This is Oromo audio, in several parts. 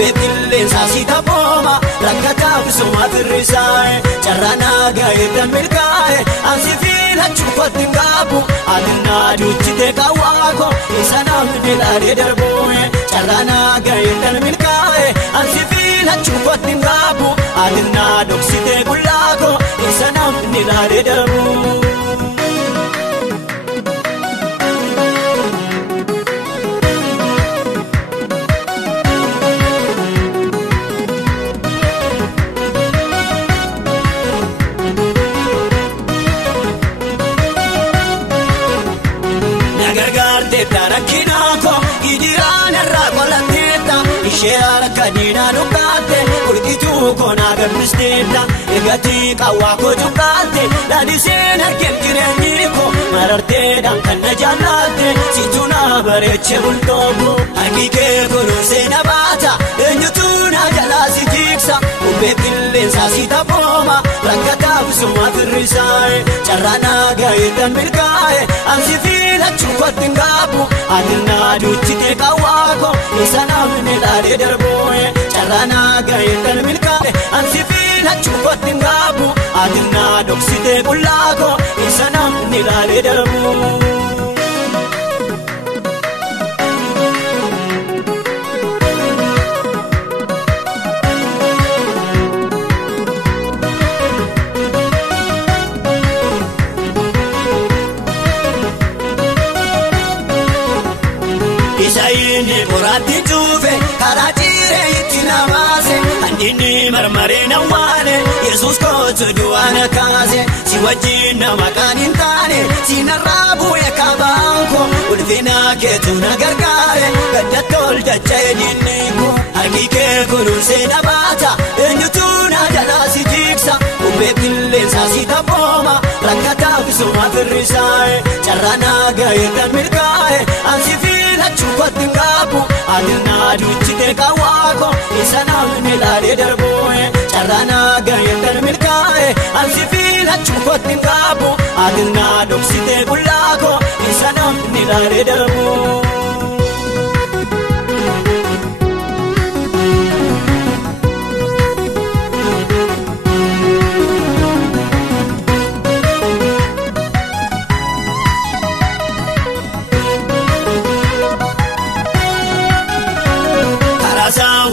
Ubbeetillee saasita booma rakkataaf suma firrisaa'e carraanaa gaa'eedhaan milkaa'e ansi fiilachuu kottiin qaabu atinaa duuchite kawaako isa namni laalee darbu'e carraanaa gaa'eedhaan milkaa'e ansi fiilachuu kottiin qaabu atinaa dhoksite bullaako isa namni laalee darbu'e. Darakinaako idiraan irraa qolateetta ishee harka diinaa dhukkaatte qulqituu koonaa gammisteetta eegatii qawwaa koo cuqqaatte dhaadhiseen harkeen jireenyi koo mararteedhaan kan na jaallatte situ na bareeche bultooko haqiiqee kunuunsee na baata eenyutu na jalaa si tiksa ubbeetilleen saasita booma rakkataaf suma firrisaa'e carraanaa gaa'eedhaan milkaa'e ansi fiilachuu kottiin qaabu atinaa duuchite kawaako isa namni laalee darbu'e carraanaa gaa'eedhaan milkaa'e ansi fiilachuu kottiin qaabu atinaa dhoksite bullaako isa namni laalee darbu'e. Isaayini boraatti tuufe karaa jiree itti namaase handinni marmaree nawaane Yesuus kootu du'aana kaase si wajjin nama kan hin taane si narraa bu'ee kabaanko ulfina keetu na gargaare gadda tolchachee dinniiko haqiiqee kunuunsee na baata eenyutu na jalaa si tiksa ubbeetillee saasita booma rakkataaf suma firrisaa'e carraanaa gaa'eedhaan milkaa'e ansi fiilachuu kottiin qaabu atinaa duuchite kawaako isa namni laalee darbu'e carraanaa gaa'eedhaan milkaa'e ansi fiilachuu kottiin qaabu atinaa dhoksite bullaako isa namni laalee darbu'e.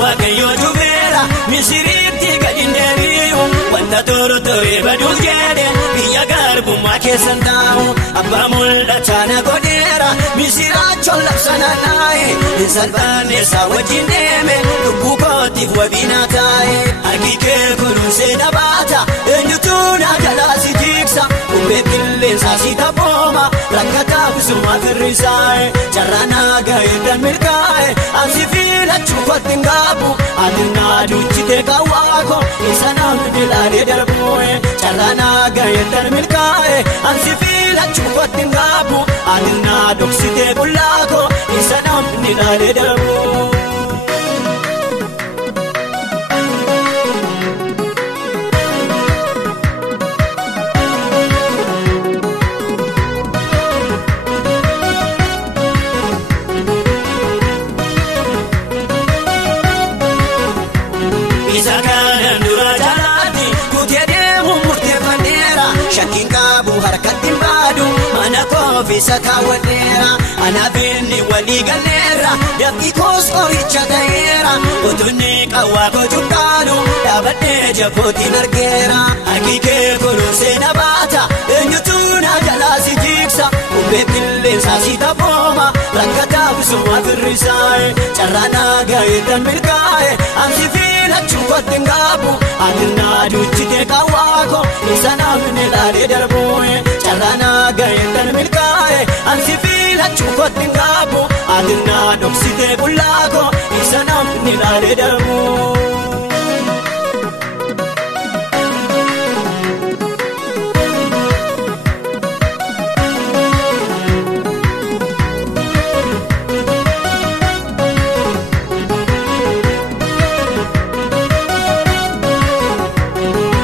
Waaqayyo dubeera misiriitti gadi deebi'u wanta tortoree baduuf jedhe biyya garbummaa keessan taa'u abbaa mul'ataa na godheera misiraachoon labsana naa'e hin salphanne isaa wajjin deeme lubbuu kootiif wabiinaa taa'e haqiiqee kunuunsee na baata eenyutu na jalaa si tiksa ubbeetilleen saasita booma rakkataaf suma firrisaa'e carraanaa gaa'eedhaan milkaa'e ansi fiilachuu kottiin qaabu atinaa duuchite kawaako isa namni laalee darbu'e carraanaa gaa'eedhaan milkaa'e ansi fiilachuu kottiin qaabu atinaa dhoksite bullaako isa namni laalee darbu'e. Shakkiin qabu harkatti baadu mana koofisa kaawwadheera anaafinni walii galleera dabqii koos qoricha ta'eera utunni qawwaa gochuu qaadu dhaabadhee jabbootiin argeera haqiiqee kunuunsee na baata eenyutu na jalaa si tiksa ubbeetilleen saasita booma rakkataaf suma firrisaa'e carraanaa gaa'eedhaan milkaa'e ansi fiilachuu kottiin qaabu atinaa duuchite kawaako isa namni laalee darbu'e carraanaa gaa'eedhaan milkaa'e ansi fiilachuu kottiin qaabu atinaa dhoksite bullaako isa namni laalee darbu'e.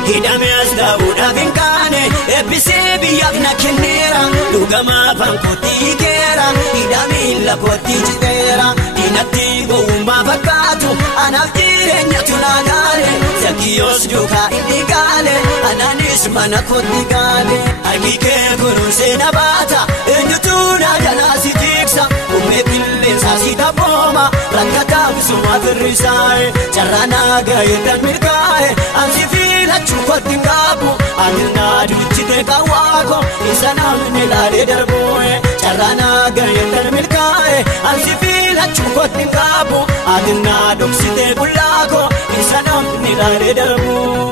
Hidhamee as dhabuudhaaf hin kaane eebbisee biyyaaf na kenneera dhugama afaan kootii keera hidhamii lakkootii jiteera diinatti gowwummaa fakkaatu anaaf jireenyatu naa gaale Zakkiyoos duukaa inni gaale anaanis mana kootti gaale harki kee kunuunsee na baata eenyutu na jalaa si tiksa uumee qilleensaa si taphooma rakkataaf suma firrisaa'e carraa naa ga'eedhaan milkaa'e ansi filachuu kootti ngaabu adirnaa duuchite kawaako isa namni laalee darbu'e carraa naa ga'eedhaan milkaa'e ansi filachuu kootti ngaabu adirnaa dhoksite bullaako isa namni laalee darbu'e.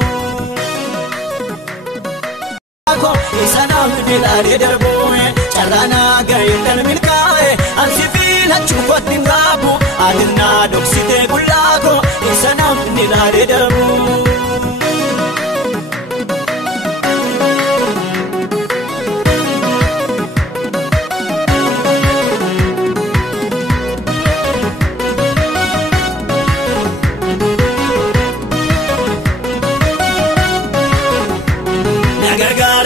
Isa namni laalee darbu'e carraa naa ga'eedhaan milkaa'e ansi filachuu kootti ngaabu adirnaa dhoksite bullaako isa namni laalee darbu'e.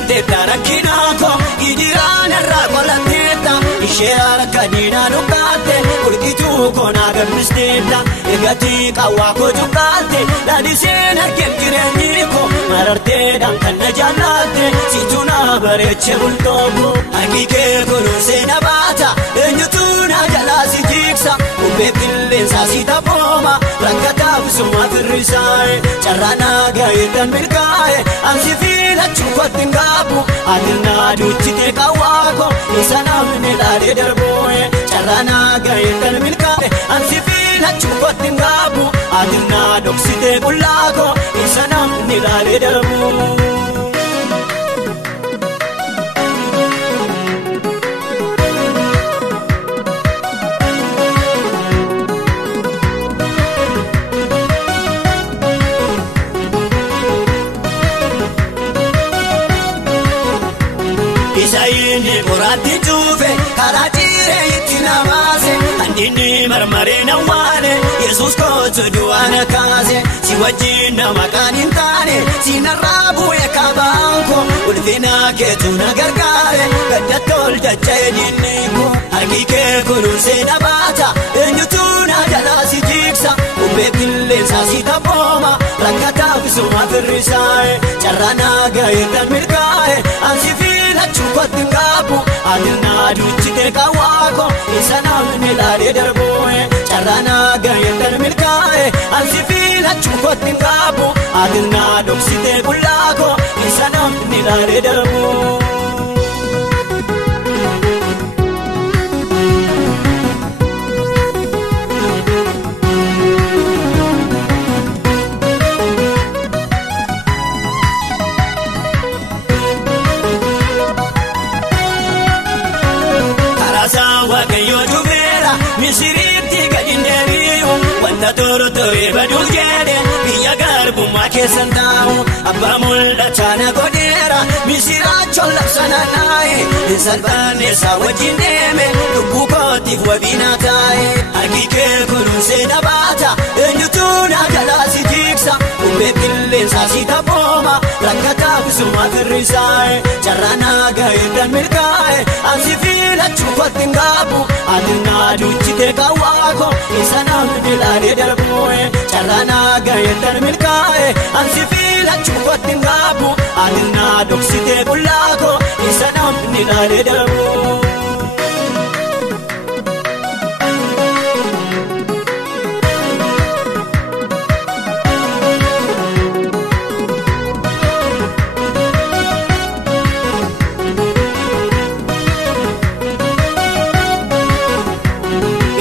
Rakkinako idiraan irraa qolatteetta ishee harka diinaa dhukkaatte qulqituu koonaa gammisteetta eegatii qawwaa koo cuqqaatte dhaadhiseen argeen jireenyi koo mararteedhaan kan na jaallatte situ na bareeche bultooko harki kee kunuunsee na baata eenyutu na jalaa si tiksa uumee qilleensaa si taphooma rakkataaf suma firrisaa'e carraa naa ga'eedhaan milkaa'e ansi filachuu kootti ngaabu adirnaa duuchite kawaako isa namni laalee darbu'e carraa naa ga'eedhaan milkaa'e ansi filachuu kootti ngaabu adirnaa dhoksite bullaako isa namni laalee darbu'e. Isaayini muraatti tuufe karaa jiree itti namaase handinni marmaree na waane Yesuus kootu du'aa na kaase si wajjin nama kan hin taane si narraa bu'ee kabaanko ulfina keetu na gargaare gaddattool dacha'ee diinni koo harki kee kunuunsee na baata eenyutu na jalaa si tiksa uumee qilleensaa si taphooma rakkataaf suma firrisaa'e carraa naa ga'eedhaan milkaa'e ansi filachuu kootti ngaabu adirnaa duuchite kawaako isa namni laalee darbu'e carraa naa ga'eedhaan milkaa'e ansi filachuu kootti ngaabu adirnaa dhoksite bullaako isa namni laalee darbu'e. Waaqayyo dhufeera Misiriitti gadi hin deebi'u wanta tortoree baduuf jedhe biyya garbummaa keessan taa'u abbaa mul'achaa na godheera Misiraachoon labsana naa'e hin salphanne isaa wajjin deeme lubbuu kootiif wabii naa taa'e harki kee kunuunsee na baata eenyutu na jalaa si tiksa uumee qilleensaa si taphooma rakkataaf suma firrisaa'e carraa naa ga'eedhaan milkaa'e ansi filachuu kootti ngaabu adirnaa duuchite kawaako isa namni laalee darbu'e carraa naa ga'eedhaan milkaa'e ansi filachuu kootti ngaabu adirnaa dhoksite bullaako isa namni laalee darbu'e.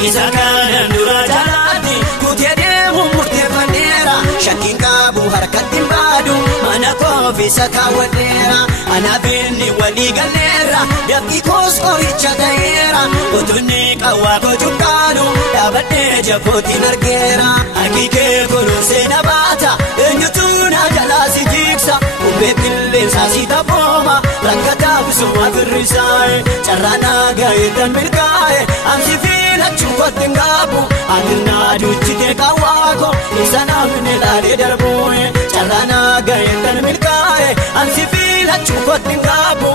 Isa kanan dura jalaatti kutee deemuun murteeffanneera shakkiin qabu harkatti hin baadu mana koofisa kaawwanneera anaaf inni walii galleerra dafqii koos qoricha ta'eera utunni qawwaa koo cuqqaalu dhaabadhee jabbootiin argeera harki kee kunuunsee na baata eenyutu na jalaa si tiksa uumee qilleensaa si taphooma rakkataaf suma firrisaa'e carraa naa ga'eedhaan milkaa'e ansi filachuu kootti ngaabu adirnaa duuchite kawaako isa namni laalee darbu'e carraa naa ga'eedhaan milkaa'e ansi filachuu kootti ngaabu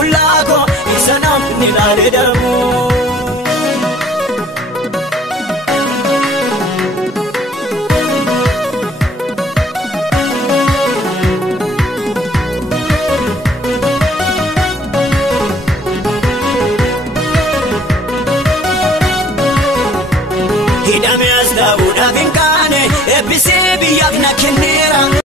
qullaa koo isa namni ilaale darbu.